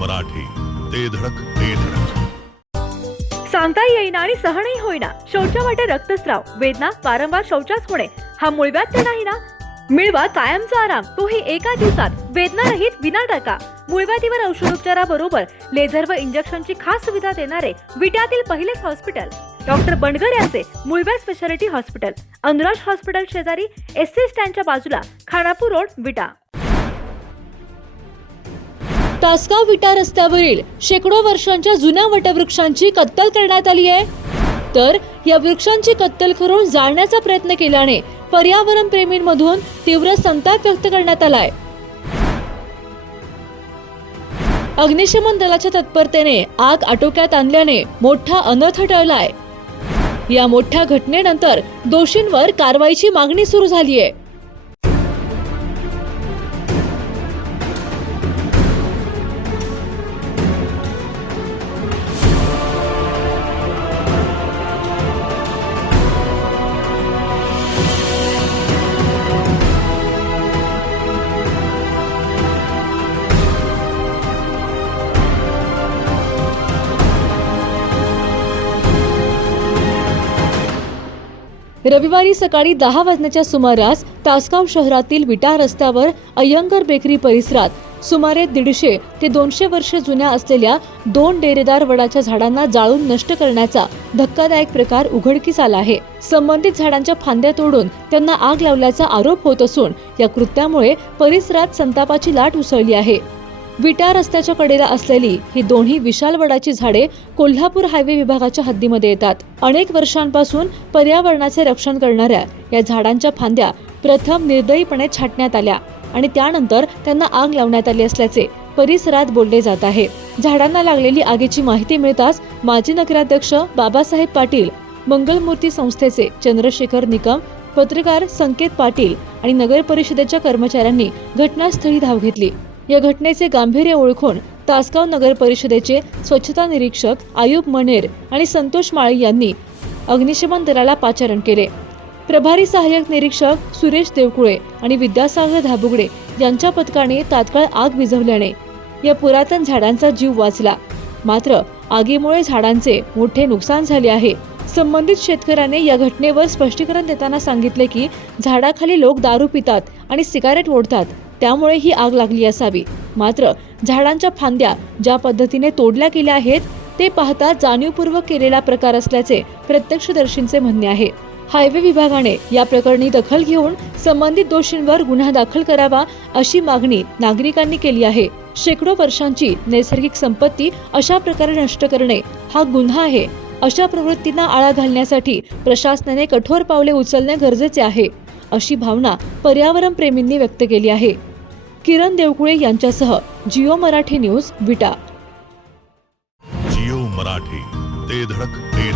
मराठी, ते धडक ते धडक. सांगता येईना आणि सहनही होईना शौचावाटे रक्तस्राव, वेदना, वारंवार शौचास होणे हा मूळव्याध तर नाही ना? मिळवा कायमचा आराम, तोही एका दिवसात, वेदनारहित विना टाका. मूळव्याधीवर औषधोपचाराबरोबर लेझर व इंजेक्शनची खास सुविधा देणारे विट्यातील पहिलेच हॉस्पिटल डॉक्टर बंडगर यांचे मूळव्याध स्पेशालिटी हॉस्पिटल, अनुराज हॉस्पिटल शेजारी, एसटी स्टँडच्या बाजूला, खानापूर रोड, विटा. तासगाव विटा रस्त्यावरील शेकडो वर्षांच्या जुन्या वटवृक्षांची कत्तल करण्यात आली आहे. तर या वृक्षांची कत्तल करून जाळण्याचा प्रयत्न केल्याने पर्यावरण प्रेमींमधून तीव्र संताप व्यक्त करण्यात आलाय. अग्निशमन दलाच्या तत्परतेने आग आटोक्यात आणल्याने मोठा अनर्थ टळलाय. या मोठ्या घटनेनंतर दोषींवर कारवाईची मागणी सुरू झाली आहे. रविवारी सकाळी 10 वाजण्याच्या सुमारास तासगाव शहरातील विटा रस्त्यावर अय्यंगर बेकरी परिसरात सुमारे 150 ते 200 वर्ष जुन्या असलेल्या 2 डेरेदार वडाच्या झाडांना जाळून नष्ट करण्याचा धक्कादायक प्रकार उघडकीस आला आहे. संबंधित झाडांच्या फांद्या तोडून त्यांना आग लावल्याचा आरोप होत असून या कृत्यामुळे परिसरात संतापाची लाट उसळली आहे. विटा रस्त्याच्या कडेला असलेली ही दोन्ही विशाल वडाची झाडे कोल्हापूर हायवे विभागाच्या हद्दीमध्ये येतात. अनेक वर्षांपासून पर्यावरणाचे रक्षण करणाऱ्या या झाडांच्या फांद्या प्रथम निर्दयीपणे छाटण्यात आल्या आणि त्यानंतर त्यांना आग लावण्यात आली असल्याचे परिसरात बोलले जात आहे. झाडांना लागलेली आगीची माहिती मिळताच माजी नगराध्यक्ष बाबासाहेब पाटील, मंगलमूर्ती संस्थेचे चंद्रशेखर निकम, पत्रकार संकेत पाटील आणि नगर परिषदेच्या कर्मचाऱ्यांनी घटनास्थळी धाव घेतली. या घटनेचे गांभीर्य ओळखून तासगाव नगर परिषदेचे स्वच्छता निरीक्षक आयुब मनेर आणि संतोष माळी यांनी अग्निशमन दलाला पाचारण केले. प्रभारी सहाय्यक निरीक्षक सुरेश देवकुळे आणि विद्यासागर धाबुगडे यांच्या पथकाने तात्काळ आग विझवल्याने या पुरातन झाडांचा जीव वाचला. मात्र आगीमुळे झाडांचे मोठे नुकसान झाले आहे. संबंधित शेतकऱ्याने या घटनेवर स्पष्टीकरण देताना सांगितले की झाडाखाली लोक दारू पितात आणि सिगारेट ओढतात, त्यामुळे ही आग लागली असावी. मात्र झाडांच्या फांद्या ज्या पद्धतीने तोडल्या गेल्या आहेत ते पाहता जाणीवपूर्वक केलेला प्रकार असल्याचे प्रत्यक्षदर्शींचे म्हणणे आहे. हायवे विभागाने या प्रकरणी दखल घेऊन संबंधित दोषींवर गुन्हा दाखल करावा अशी मागणी नागरिकांनी केली आहे. शेकडो वर्षांची नैसर्गिक संपत्ती अशा प्रकारे नष्ट करणे हा गुन्हा आहे. अशा प्रवृत्तींना आळा घालण्यासाठी प्रशासनाने कठोर पावले उचलणे गरजेचे आहे, अशी भावना पर्यावरण प्रेमींनी व्यक्त केली आहे. किरण देवकुळे यांच्यासह जिओ मराठी न्यूज, विटा. जिओ मराठी, ते धडक ते